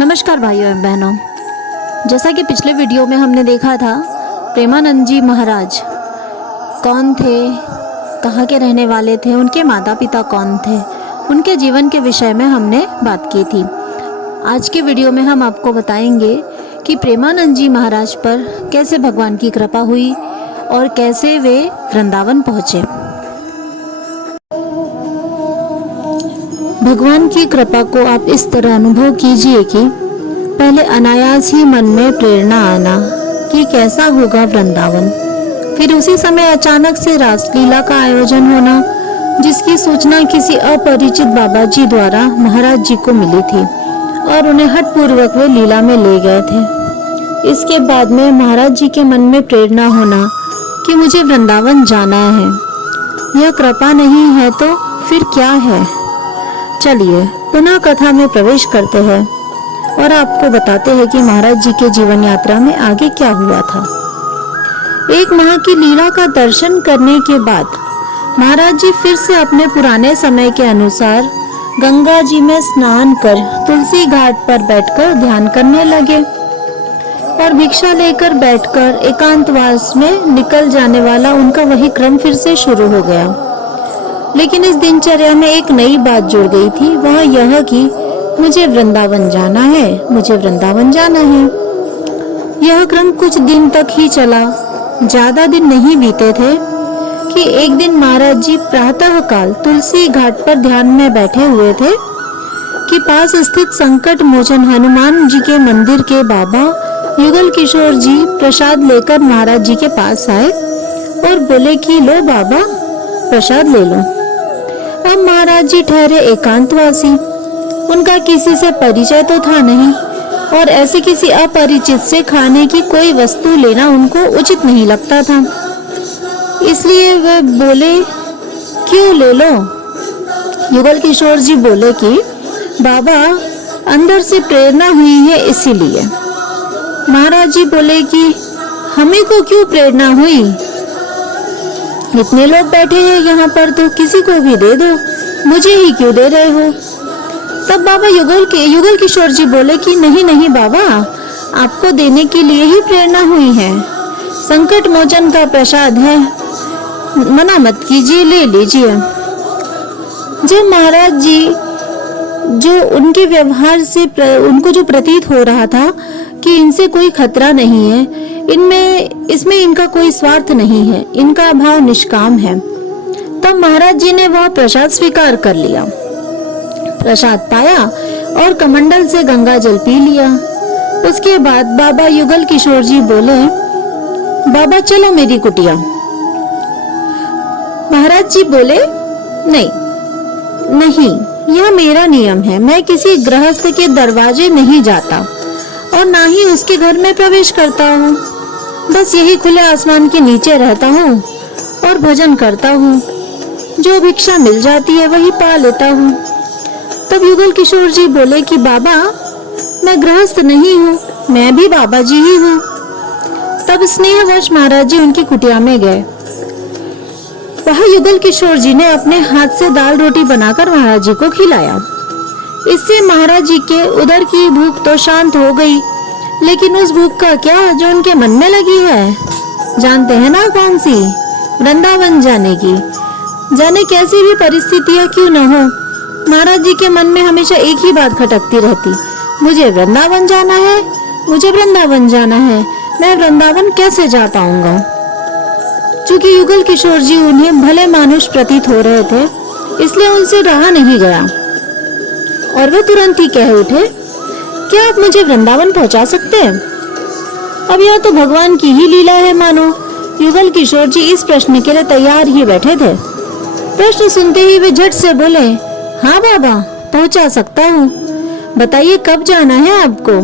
नमस्कार भाइयों एवं बहनों। जैसा कि पिछले वीडियो में हमने देखा था, प्रेमानंद जी महाराज कौन थे, कहाँ के रहने वाले थे, उनके माता पिता कौन थे, उनके जीवन के विषय में हमने बात की थी। आज के वीडियो में हम आपको बताएंगे कि प्रेमानंद जी महाराज पर कैसे भगवान की कृपा हुई और कैसे वे वृंदावन पहुँचे। भगवान की कृपा को आप इस तरह अनुभव कीजिए कि पहले अनायास ही मन में प्रेरणा आना कि कैसा होगा वृंदावन। फिर उसी समय अचानक से रासलीला का आयोजन होना, जिसकी सूचना किसी अपरिचित बाबा जी द्वारा महाराज जी को मिली थी और उन्हें हठपूर्वक वे लीला में ले गए थे। इसके बाद में महाराज जी के मन में प्रेरणा होना कि मुझे वृंदावन जाना है। यह कृपा नहीं है तो फिर क्या है? चलिए पुनः कथा में प्रवेश करते हैं और आपको बताते हैं कि महाराज जी के जीवन यात्रा में आगे क्या हुआ था। एक माह की लीला का दर्शन करने के बाद महाराज जी फिर से अपने पुराने समय के अनुसार गंगा जी में स्नान कर तुलसी घाट पर बैठकर ध्यान करने लगे और भिक्षा लेकर बैठकर एकांतवास में निकल जाने वाला उनका वही क्रम फिर से शुरू हो गया। लेकिन इस दिनचर्या में एक नई बात जुड़ गई थी, वह यह कि मुझे वृंदावन जाना है, मुझे वृंदावन जाना है। यह क्रम कुछ दिन तक ही चला। ज्यादा दिन नहीं बीते थे कि एक दिन महाराज जी प्रातः काल तुलसी घाट पर ध्यान में बैठे हुए थे कि पास स्थित संकट मोचन हनुमान जी के मंदिर के बाबा युगल किशोर जी प्रसाद लेकर महाराज जी के पास आए और बोले कि लो बाबा, प्रसाद ले लो। अब महाराज जी ठहरे एकांतवासी, उनका किसी से परिचय तो था नहीं और ऐसे किसी अपरिचित से खाने की कोई वस्तु लेना उनको उचित नहीं लगता था। इसलिए वे बोले क्यों ले लो। युगल किशोर जी बोले कि बाबा, अंदर से प्रेरणा हुई है इसीलिए। महाराज जी बोले कि हमें को क्यों प्रेरणा हुई, इतने लोग बैठे हैं यहाँ पर तो किसी को भी दे दो, मुझे ही क्यों दे रहे हो। तब बाबा युगल किशोर जी बोले कि नहीं नहीं बाबा, आपको देने के लिए ही प्रेरणा हुई है। संकट मोचन का प्रसाद है, मना मत कीजिए, ले लीजिए। जब महाराज जी जो उनके व्यवहार से उनको जो प्रतीत हो रहा था कि इनसे कोई खतरा नहीं है, इसमें इनका कोई स्वार्थ नहीं है, इनका भाव निष्काम है, तब महाराज जी ने वह प्रसाद स्वीकार कर लिया। प्रसाद पाया और कमंडल से गंगा जल पी लिया। उसके बाद बाबा युगल किशोर जी बोले, बाबा चलो मेरी कुटिया। महाराज जी बोले नहीं नहीं, यह मेरा नियम है, मैं किसी गृहस्थ के दरवाजे नहीं जाता और ना ही उसके घर में प्रवेश करता हूँ। बस यही खुले आसमान के नीचे रहता हूँ और भजन करता हूँ, जो भिक्षा मिल जाती है वही पा लेता हूँ। तब युगल किशोर जी बोले कि बाबा, मैं गृहस्थ नहीं हूँ, मैं भी बाबा जी ही हूँ। तब स्नेहवश महाराज जी उनकी कुटिया में गए। वहाँ युगल किशोर जी ने अपने हाथ से दाल रोटी बनाकर महाराज जी को खिलाया। इससे महाराज जी के उदर की भूख तो शांत हो गई, लेकिन उस भूख का क्या जो उनके मन में लगी है, जानते हैं ना कौन सी? वृंदावन जाने की। जाने कैसी भी परिस्थितियां क्यों न हो, महाराज जी के मन में हमेशा एक ही बात खटकती रहती, मुझे वृंदावन जाना है, मुझे वृंदावन जाना है। मैं वृंदावन कैसे जा पाऊंगा? चूंकि युगल किशोर जी उन्हें भले मानुष प्रतीत हो रहे थे, इसलिए उनसे रहा नहीं गया और वे तुरंत ही कह उठे, क्या आप मुझे वृंदावन पहुंचा सकते हैं? अब यह तो भगवान की ही लीला है मानो। युगल किशोर जी इस प्रश्न के लिए तैयार ही बैठे थे। प्रश्न सुनते ही वे झट से बोले, हाँ बाबा, पहुंचा सकता हूँ, बताइए कब जाना है आपको?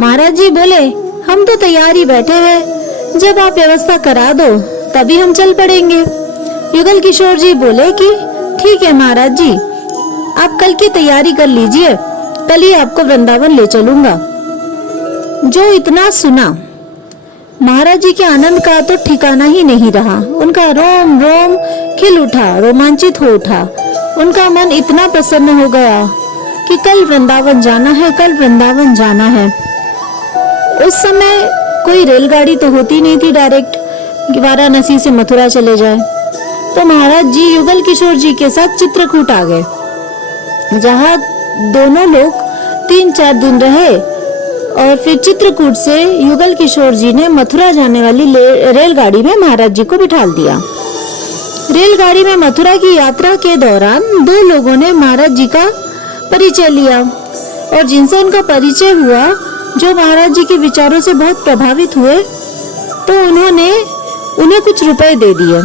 महाराज जी बोले, हम तो तैयार ही बैठे हैं, जब आप व्यवस्था करा दो तभी हम चल पड़ेंगे। युगल किशोर जी बोले कि ठीक है महाराज जी, आप कल की तैयारी कर लीजिए, कल ही आपको वृंदावन ले चलूंगा। जो इतना सुना, महाराज जी के आनंद का तो ठिकाना ही नहीं रहा। उनका रोम रोम खिल उठा, रोमांचित हो उठा। उनका मन इतना प्रसन्न हो गया कि कल वृंदावन जाना है, कल वृंदावन जाना है। उस समय कोई रेलगाड़ी तो होती नहीं थी डायरेक्ट कि वाराणसी से मथुरा चले जाए। तो महाराज जी युगल किशोर जी के साथ चित्रकूट आ गए, जहाँ दोनों लोग 3-4 दिन रहे और फिर चित्रकूट से युगल किशोर जी ने मथुरा जाने वाली रेलगाड़ी में महाराज जी को बिठा दिया। रेलगाड़ी में मथुरा की यात्रा के दौरान 2 लोगों ने महाराज जी का परिचय लिया और जिनसे उनका परिचय हुआ, जो महाराज जी के विचारों से बहुत प्रभावित हुए, तो उन्होंने उन्हें कुछ रुपए दे दिए।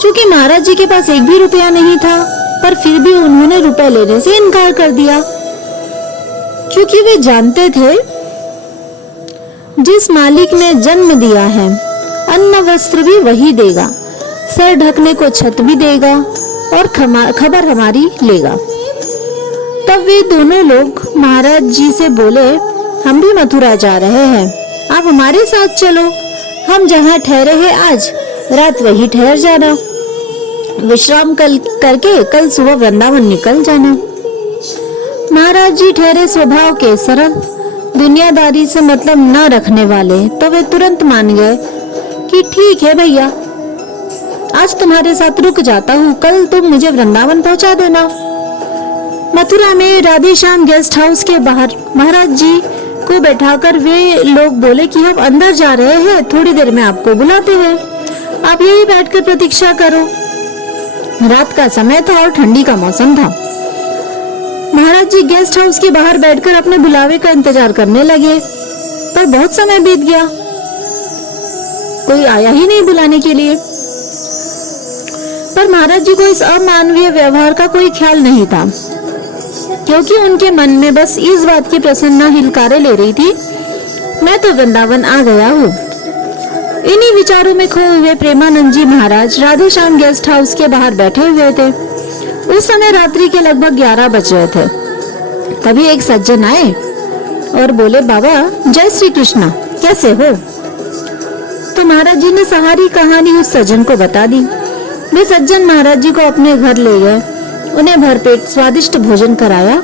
क्योंकि महाराज जी के पास एक भी रुपया नहीं था, पर फिर भी उन्होंने रुपए लेने से इनकार कर दिया, क्योंकि वे जानते थे जिस मालिक ने जन्म दिया है अन्न वस्त्र भी वही देगा, सर ढकने को छत भी देगा और खबर हमारी लेगा। तब वे दोनों लोग महाराज जी से बोले, हम भी मथुरा जा रहे हैं, आप हमारे साथ चलो, हम जहाँ ठहरे हैं आज रात वही ठहर जाना, विश्राम करके कल सुबह वृंदावन निकल जाना। महाराज जी ठहरे स्वभाव के सरल, दुनियादारी से मतलब न रखने वाले, तो वे तुरंत मान गए कि ठीक है भैया, आज तुम्हारे साथ रुक जाता हूँ, कल तुम मुझे वृंदावन पहुँचा देना। मथुरा में राधे श्याम गेस्ट हाउस के बाहर महाराज जी को बैठाकर वे लोग बोले कि हम अंदर जा रहे हैं, थोड़ी देर में आपको बुलाते हैं, आप यही बैठकर प्रतीक्षा करो। रात का समय था और ठंडी का मौसम था। महाराज जी गेस्ट हाउस के बाहर बैठकर अपने बुलावे का इंतजार करने लगे, पर बहुत समय बीत गया, कोई आया ही नहीं बुलाने के लिए। पर महाराज जी को इस अमानवीय व्यवहार का कोई ख्याल नहीं था, क्योंकि उनके मन में बस इस बात की प्रसन्नता हिलकारे ले रही थी, मैं तो वृंदावन आ गया हूँ। इन्हीं विचारों में खोए हुए प्रेमानंद जी महाराज राधे श्याम गेस्ट हाउस के बाहर बैठे हुए थे। उस समय रात्रि के लगभग 11 बज रहे थे। तभी एक सज्जन आए और बोले, बाबा जय श्री कृष्णा, कैसे हो? तो महाराज जी ने सारी कहानी उस सज्जन को बता दी। वे सज्जन महाराज जी को अपने घर ले गए, उन्हें भरपेट स्वादिष्ट भोजन कराया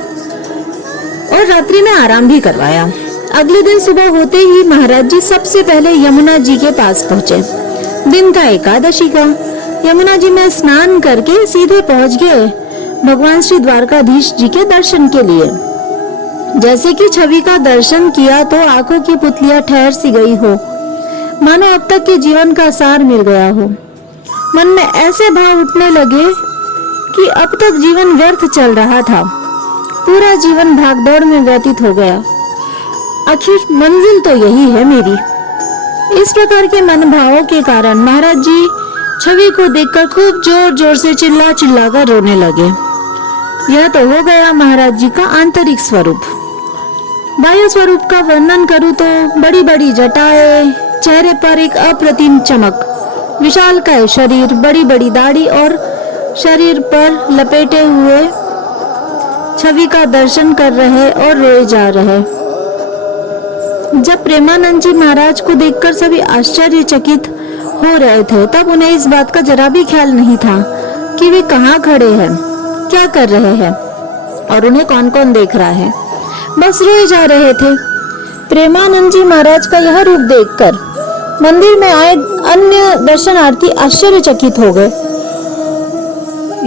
और रात्रि में आराम भी करवाया। अगले दिन सुबह होते ही महाराज जी सबसे पहले यमुना जी के पास पहुंचे। दिन था एकादशी का। यमुना जी में स्नान करके सीधे पहुंच गए भगवान श्री द्वारकाधीश जी के दर्शन के लिए। जैसे कि छवि का दर्शन किया तो आंखों की पुतलियां ठहर सी गई हो, मानो अब तक के जीवन का सार मिल गया हो। मन में ऐसे भाव उठने लगे कि अब तक जीवन व्यर्थ चल रहा था, पूरा जीवन भागदौड़ में व्यतीत हो गया, आखिर मंजिल तो यही है मेरी। इस प्रकार के मन भावों के कारण महाराज जी छवि को देखकर खूब जोर जोर से चिल्ला चिल्ला कर रोने लगे। यह तो हो गया महाराज जी का आंतरिक स्वरूप। बाह्य स्वरूप का वर्णन करूं तो बड़ी बड़ी जटाएं, चेहरे पर एक अप्रतिम चमक, विशालकाय शरीर, बड़ी बड़ी दाढ़ी और शरीर पर लपेटे हुए छवि का दर्शन कर रहे और रोए जा रहे। जब प्रेमानंद जी महाराज को देखकर सभी आश्चर्यचकित हो रहे थे, तब उन्हें इस बात का जरा भी ख्याल नहीं था कि वे कहाँ खड़े हैं, क्या कर रहे हैं और उन्हें कौन कौन देख रहा है। बस रोए जा रहे थे। प्रेमानंद जी महाराज का यह रूप देखकर मंदिर में आए अन्य दर्शनार्थी आश्चर्यचकित हो गए।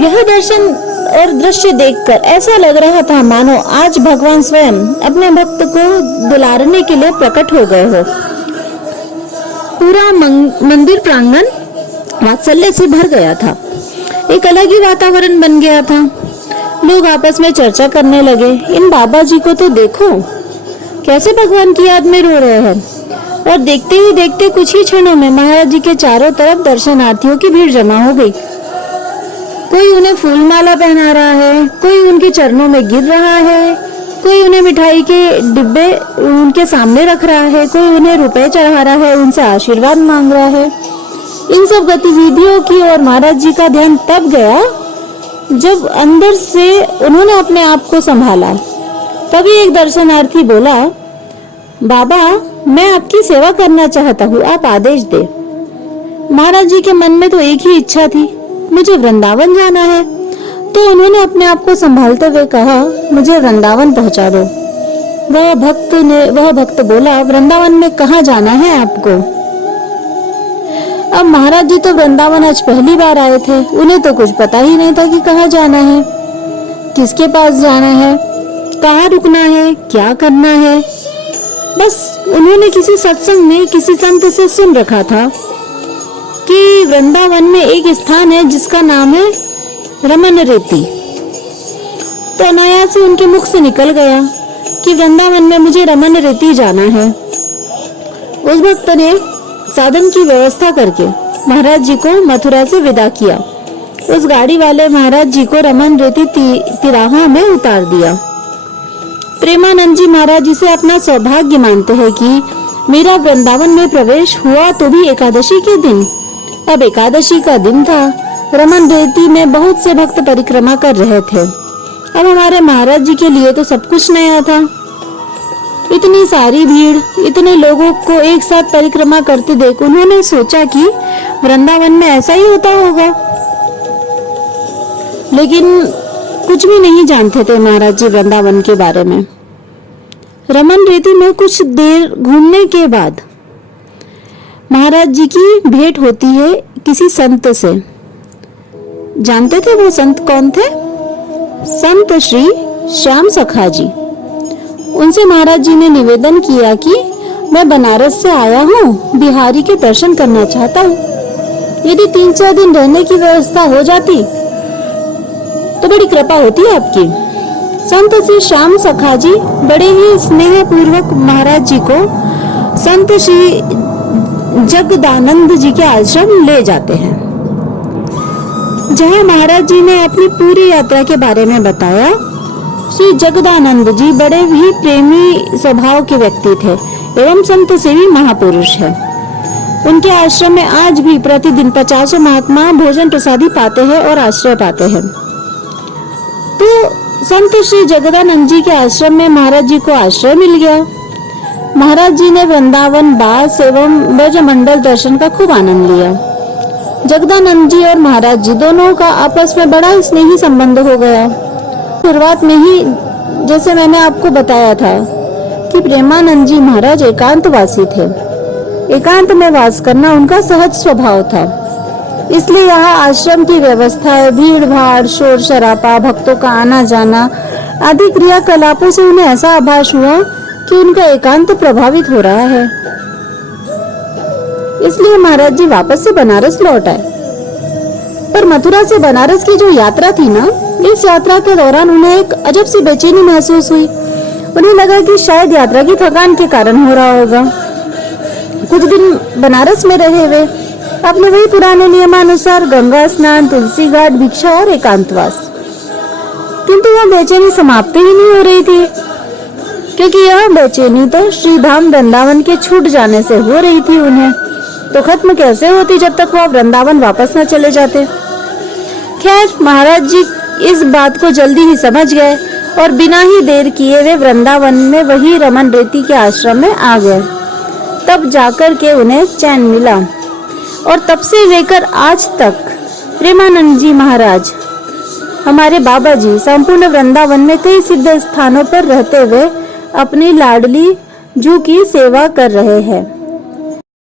यह दर्शन और दृश्य देखकर ऐसा लग रहा था मानो आज भगवान स्वयं अपने भक्त को दुलारने के लिए प्रकट हो गए हो। पूरा मंदिर प्रांगण वात्सल्य से भर गया था, एक अलग ही वातावरण बन गया था। लोग आपस में चर्चा करने लगे, इन बाबा जी को तो देखो, कैसे भगवान की याद में रो रहे हैं। और देखते ही देखते कुछ ही क्षणों में महाराज जी के चारों तरफ दर्शनार्थियों की भीड़ जमा हो गई। कोई उन्हें फूल माला पहना रहा है, कोई उनके चरणों में गिर रहा है, कोई उन्हें मिठाई के डिब्बे उनके सामने रख रहा है, कोई उन्हें रुपए चढ़ा रहा है, उनसे आशीर्वाद मांग रहा है। इन सब गतिविधियों की ओर महाराज जी का ध्यान तब गया जब अंदर से उन्होंने अपने आप को संभाला। तभी एक दर्शनार्थी बोला, बाबा मैं आपकी सेवा करना चाहता हूँ, आप आदेश दे। महाराज जी के मन में तो एक ही इच्छा थी, मुझे वृंदावन जाना है। तो उन्होंने अपने आप को संभालते हुए कहा, मुझे वृंदावन पहुंचा दो। वह भक्त बोला, वृंदावन में कहाँ जाना है आपको? अब महाराज जी तो वृंदावन आज पहली बार आए थे, उन्हें तो कुछ पता ही नहीं था कि कहाँ जाना है, किसके पास जाना है, कहाँ रुकना है, क्या करना है। बस उन्होंने किसी सत्संग में किसी संत से सुन रखा था कि वृंदावन में एक स्थान है जिसका नाम है रमन रेती। तो अनायास ही उनके मुख से निकल गया कि वृंदावन में मुझे रमन रेती जाना है। उस भक्त ने साधन की व्यवस्था करके महाराज जी को मथुरा से विदा किया। उस गाड़ी वाले महाराज जी को रमन रेती तिराहा में उतार दिया। प्रेमानंद जी महाराज जी से अपना सौभाग्य मानते हैं कि मेरा वृंदावन में प्रवेश हुआ तो भी एकादशी के दिन। अब एकादशी का दिन था। रमन रेती में बहुत से भक्त परिक्रमा कर रहे थे। अब हमारे महाराज जी के लिए तो सब कुछ नया था। इतनी सारी भीड़, इतने लोगों को एक साथ परिक्रमा करते देख उन्होंने सोचा कि वृंदावन में ऐसा ही होता होगा, लेकिन कुछ भी नहीं जानते थे महाराज जी वृंदावन के बारे में। रमन रेती में कुछ देर घूमने के बाद महाराज जी की भेंट होती है किसी संत से। जानते थे वो संत कौन थे? संत श्री श्याम सखा जी। उनसे महाराज जी ने निवेदन किया कि मैं बनारस से आया हूँ, बिहारी के दर्शन करना चाहता हूँ। यदि 3-4 दिन रहने की व्यवस्था हो जाती तो बड़ी कृपा होती है आपकी। संत श्री श्याम सखा जी बड़े ही स्नेह पूर्वक महाराज जी को संत श्री जगदानंद जी के आश्रम ले जाते हैं, जहां महाराज जी ने अपनी पूरी यात्रा के बारे में बताया। श्री जगदानंद जी बड़े ही प्रेमी स्वभाव के व्यक्ति थे एवं संत सेवी महापुरुष है। उनके आश्रम में आज भी प्रतिदिन 50 महात्मा भोजन प्रसादी पाते हैं और आश्रय पाते हैं। तो संत श्री जगदानंद जी के आश्रम में महाराज जी को आश्रय मिल गया। महाराज जी ने वृंदावन वास एवं ब्रजमंडल दर्शन का खूब आनंद लिया। जगदानंद जी और महाराज जी दोनों का आपस में बड़ा स्नेही संबंध हो गया। शुरुआत में ही जैसे मैंने आपको बताया था कि प्रेमानंद जी महाराज एकांतवासी थे। एकांत में वास करना उनका सहज स्वभाव था। इसलिए यहाँ आश्रम की व्यवस्थाएं, भीड़ भाड़, शोर शराबा, भक्तों का आना जाना आदि क्रियाकलापों से उन्हें ऐसा आभास हुआ कि उनका एकांत प्रभावित हो रहा है। इसलिए महाराज जी वापस से बनारस लौट आए। पर मथुरा से बनारस की जो यात्रा थी ना, इस यात्रा के दौरान उन्हें एक अजब सी बेचैनी महसूस हुई। उन्हें लगा कि शायद यात्रा की थकान के कारण हो रहा होगा। कुछ दिन बनारस में रहे वे अपने वही पुराने नियमानुसार गंगा स्नान, तुलसी घाट, भिक्षा और एकांतवास। किंतु वह बेचैनी समाप्त ही नहीं हो रही थी, क्योंकि यह बेचैनी तो श्रीधाम वृंदावन के छूट जाने से हो रही थी। उन्हें तो खत्म कैसे होती जब तक वह वृंदावन वापस न चले जाते। खैर, महाराज जी इस बात को जल्दी ही समझ गए और बिना ही देर किए वे वृंदावन में वही रमन रेती के आश्रम में आ गए। तब जाकर के उन्हें चैन मिला और तब से लेकर आज तक प्रेमानंद जी महाराज, हमारे बाबा जी, संपूर्ण वृंदावन में कई सिद्ध स्थानों पर रहते हुए अपनी लाडली जू की सेवा कर रहे हैं।